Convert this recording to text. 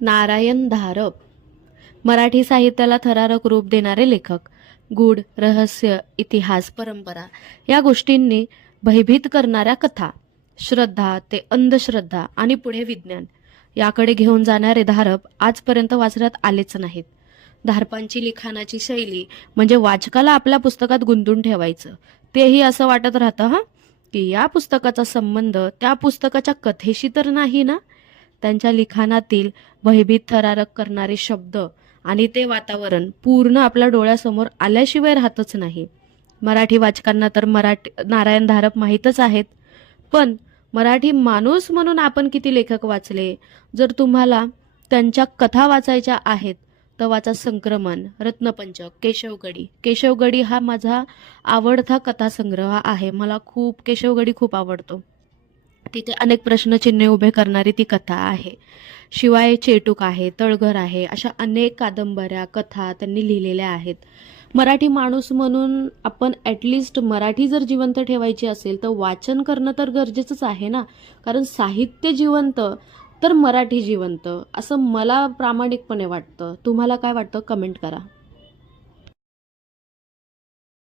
नारायण धारप मराठी साहित्याला थरारक रूप देणारे लेखक. गूढ, रहस्य, इतिहास, परंपरा या गोष्टींनी भयभीत करणाऱ्या कथा, श्रद्धा ते अंधश्रद्धा आणि पुढे विज्ञान याकडे घेऊन जाणारे धारप आजपर्यंत वाचण्यात आलेच नाहीत. धारपांची लिखाणाची शैली म्हणजे वाचकाला आपल्या पुस्तकात गुंतून ठेवायचं. तेही असं वाटत राहतं की या पुस्तकाचा संबंध त्या पुस्तकाच्या कथेशी तर नाही ना. त्यांच्या लिखाणातील भयभीत थरारक करणारे शब्द आणि ते वातावरण पूर्ण आपल्या डोळ्यासमोर आल्याशिवाय राहतच नाही. मराठी वाचकांना तर नारायण धारप माहीतच आहेत, पण मराठी माणूस म्हणून आपण किती लेखक वाचले? जर तुम्हाला त्यांच्या कथा वाचायच्या आहेत तर वाचा संक्रमण, रत्नपंचक, केशवगडी. केशवगडी हा माझा आवडता कथासंग्रह आहे. मला केशवगडी खूप आवडतो. तिथे अनेक प्रश्नचिन्हे उभे करणारी ती कथा आहे. शिवाय चेटूक आहे, तळघर आहे, अशा अनेक कादंबऱ्या, कथा त्यांनी लिहिलेल्या आहेत. मराठी माणूस म्हणून आपण ॲटलिस्ट मराठी जर जिवंत ठेवायची असेल तर वाचन करणं तर गरजेचंच आहे ना. कारण साहित्य जिवंत तर मराठी जिवंत, असं मला प्रामाणिकपणे वाटतं. तुम्हाला काय वाटतं? कमेंट करा.